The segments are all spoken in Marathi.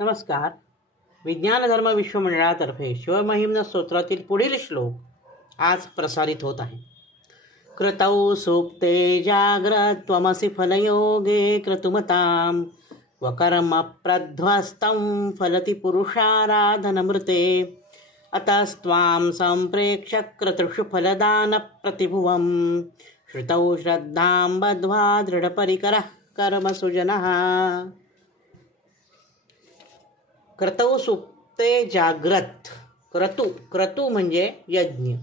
नमस्कार. विज्ञान धर्म विश्वमंडळातर्फे शिवमहिम्न स्तोत्रातील पुढील श्लोक आज प्रसारित होत आहे. कृतौ सुप्ते जाग्रत्वमसि फलयोगे क्रतुमतां वकर्म प्रध्वस्तं फलति पुरुषाराधनमृते अतस्त्वां सम्प्रेक्ष्य क्रतुषु फलदान प्रतिभुवं श्रुतौ श्रद्धां बद्ध्वा दृढपरिकरः कर्मसुजनः. क्रतौ सुप्ते जाग्रत. क्रतू म्हणजे यज्ञ.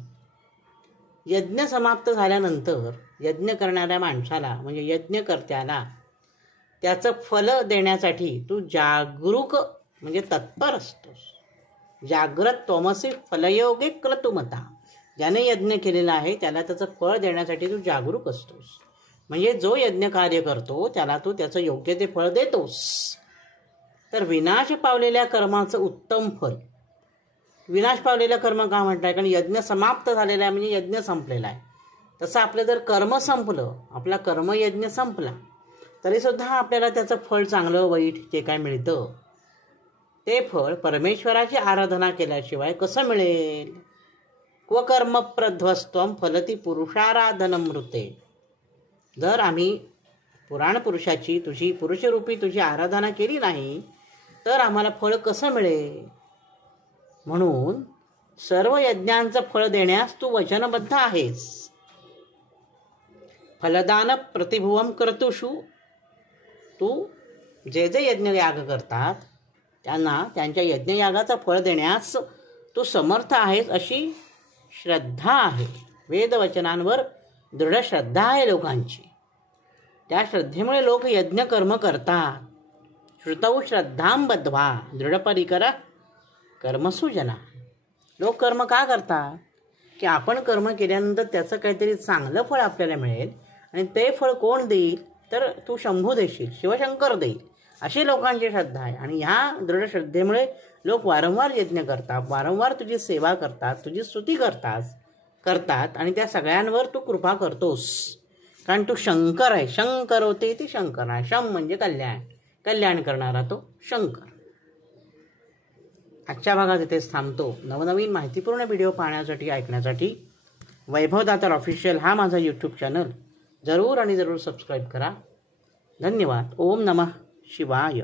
यज्ञ समाप्त झाल्यानंतर यज्ञ करणाऱ्या माणसाला म्हणजे यज्ञकर्त्याला त्याचं फल देण्यासाठी तू जागरूक म्हणजे तत्पर असतोस. जाग्रत त्वमसि फलयोगे क्रतुमता. ज्याने यज्ञ केलेला आहे त्याला त्याचं फळ देण्यासाठी तू जागरूक असतोस. म्हणजे जो यज्ञ कार्य करतो त्याला तू त्याचं योग्य ते फळ देतोस. तर विनाश पावलेल्या कर्माचं उत्तम फल. विनाश पावलेलं कर्म का म्हटलंय? कारण यज्ञ समाप्त झालेला आहे म्हणजे यज्ञ संपलेला आहे. तसं आपलं जर कर्म संपलं, आपला कर्मयज्ञ संपला, तरीसुद्धा आपल्याला त्याचं फळ चांगलं वाईट जे काय मिळतं ते फळ परमेश्वराची आराधना केल्याशिवाय कसं मिळेल? क्व कर्म प्रध्वस्त्वं फलति पुरुषाराधनमृते. जर आम्ही पुराण पुरुषाची तुझी पुरुषरूपी तुझी आराधना केली नाही तर आम्हाला फळ कसं मिळेल? म्हणून सर्व यज्ञांचं फळ देण्यास तू वचनबद्ध आहेस. फलदान प्रतिभुवम कर्तुषु. तू जे जे यज्ञयाग करतात त्यांना त्यांच्या यज्ञयागाचं फळ देण्यास तू समर्थ आहेस अशी श्रद्धा आहे. वेदवचनांवर दृढ श्रद्धा आहे लोकांची. त्या श्रद्धेमुळे लोक यज्ञ कर्म करतात. श्रुतौ श्रद्धां बद्ध्वा दृढपरिकरः कर्मसु जना. लोक कर्म का करतात? की आपण कर्म केल्यानंतर त्याचं काहीतरी चांगलं फळ आपल्याला मिळेल आणि ते फळ कोण देईल? तर तू शंभू देशील, शिवशंकर देईल, अशी लोकांची श्रद्धा आहे. आणि ह्या दृढ श्रद्धेमुळे लोक वारंवार यज्ञ करतात, वारंवार तुझी सेवा करतात, तुझी स्तुती करतात आणि त्या सगळ्यांवर तू कृपा करतोस. कारण तू शंकर आहे. शंकर होते ती शंकर आहे. शम म्हणजे कल्याण करणारा तो शंकर. आजच्या भागात इथेच थांबतो. नवनवीन माहितीपूर्ण व्हिडिओ पाहण्यासाठी ऐकण्यासाठी वैभव दातार ऑफिशियल हा माझा यूट्यूब चॅनल जरूर सबस्क्राईब करा. धन्यवाद. ओम नमः शिवाय.